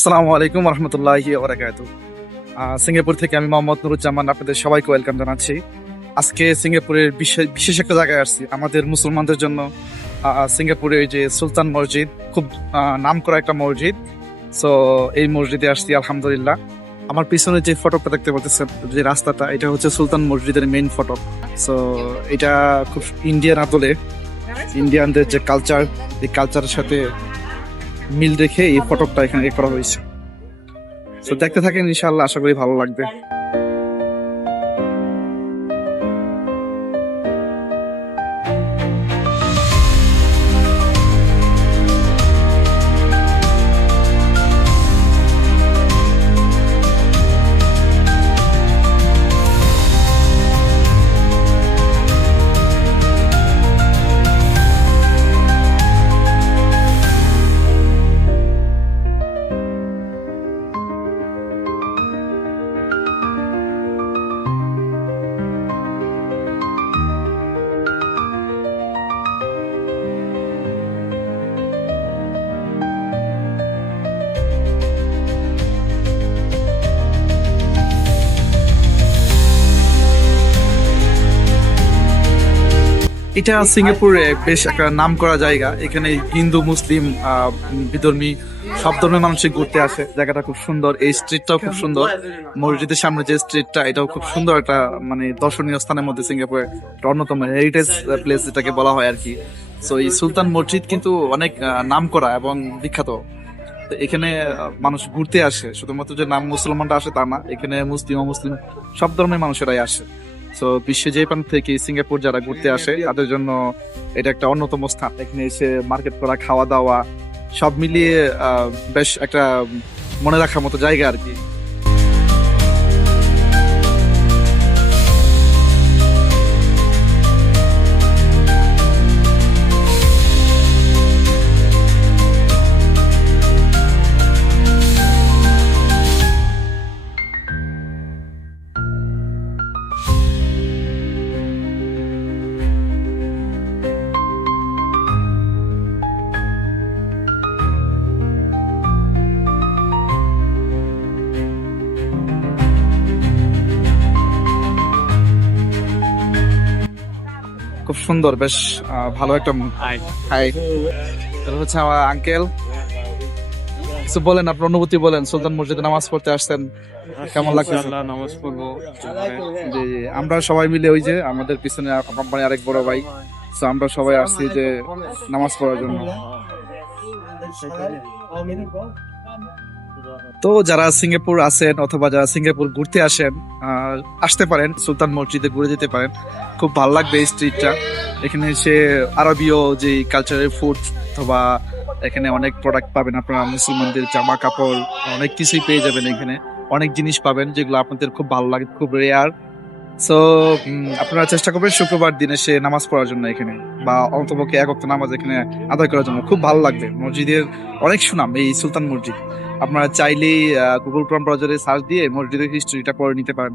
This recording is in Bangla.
আসসালামু আলাইকুম রহমতুল্লাহি ওবারাকাতুহু। সিঙ্গাপুর থেকে আমি মোহাম্মদ নুরুজ্জামান আপনাদের সবাইকে ওয়েলকাম জানাচ্ছি। আজকে সিঙ্গাপুরের বিশেষ একটা জায়গায় আসছি আমাদের মুসলমানদের জন্য। সিঙ্গাপুরের যে সুলতান মসজিদ, খুব নামকরা একটা মসজিদ। সো এই মসজিদে আসছি আলহামদুলিল্লাহ। আমার পিছনে যে ফটকটা দেখতে পাচ্ছেন, যে রাস্তাটা, এটা হচ্ছে সুলতান মসজিদের মেইন ফটক। সো এটা খুব ইন্ডিয়ান আদলে, ইন্ডিয়ানদের যে কালচার, এই কালচারের সাথে মিল রেখে এই ফটকটা এখানে করা হয়েছে। তো দেখতে থাকেন, ইনশাআল্লাহ আশা করি ভালো লাগবে। এটা সিঙ্গাপুরে বেশ একটা নাম করা জায়গা। এখানে হিন্দু মুসলিম বিধর্মী সব ধর্মের মানুষই ঘুরতে আসে। জায়গাটা খুব সুন্দর, এই স্ট্রিটটাও খুব সুন্দর। মসজিদের সামনে যে স্ট্রিটটা, এটাও খুব সুন্দর একটা মানে দর্শনীয় স্থানের মধ্যে সিঙ্গাপুরের একটা অন্যতম হেরিটেজ প্লেস যেটাকে বলা হয় আর কি। তো এই সুলতান মসজিদ কিন্তু অনেক নাম করা এবং বিখ্যাত। তো এখানে মানুষ ঘুরতে আসে, শুধুমাত্র যে নাম মুসলমানরা আসে তা না, এখানে মুসলিম অমুসলিম সব ধর্মের মানুষেরাই আসে। তো বিশ্বে যে প্রান্ত থেকে সিঙ্গাপুর যারা ঘুরতে আসে তাদের জন্য এটা একটা অন্যতম স্থান। এখানে এসে মার্কেট করা, খাওয়া দাওয়া সব মিলিয়ে বেশ একটা মনে রাখার মতো জায়গা আর কি। খুব সুন্দর, বেশ ভালো একটা। হাই, এটা হচ্ছে আমার আঙ্কেল। কিছু বলেন, আপনার অনুভূতি বলেন। সুলতান মসজিদে নামাজ পড়তে আসছেন, কেমন লাগছে? নামাজ পড়বো। জি, আমরা সবাই মিলে ওই যে আমাদের পিছনে কোম্পানি আরেক বড় ভাই, তো আমরা সবাই আসছি যে নামাজ পড়ার জন্য। তো যারা সিঙ্গাপুর আছেন অথবা যারা সিঙ্গাপুর ঘুরতে আসেন, আসতে পারেন, সুলতান মসজিদে ঘুরে যেতে পারেন। খুব ভালো লাগবে এই স্ট্রিটটা। এখানে এসে আরবীয় যে কালচারের ফুড অথবা এখানে অনেক প্রোডাক্ট পাবেন আপনারা, মুসলমানদের জামা কাপড় অনেক কিছুই পেয়ে যাবেন। এখানে অনেক জিনিস পাবেন যেগুলো আপনাদের খুব ভালো লাগে, খুব রেয়ার। সো আপনারা চেষ্টা করবেন শুক্রবার দিন এসে নামাজ পড়ার জন্য এখানে, বা অন্তপক্ষে এক ওয়াক্ত নামাজ এখানে আদায় করার জন্য। খুব ভালো লাগবে। মসজিদের অনেক সুনাম এই সুলতান মসজিদ। আপনারা চাইলেই গুগল ক্রোম ব্রাউজারে সার্চ দিয়ে মসজিদের হিস্ট্রিটা পড়ে নিতে পারেন।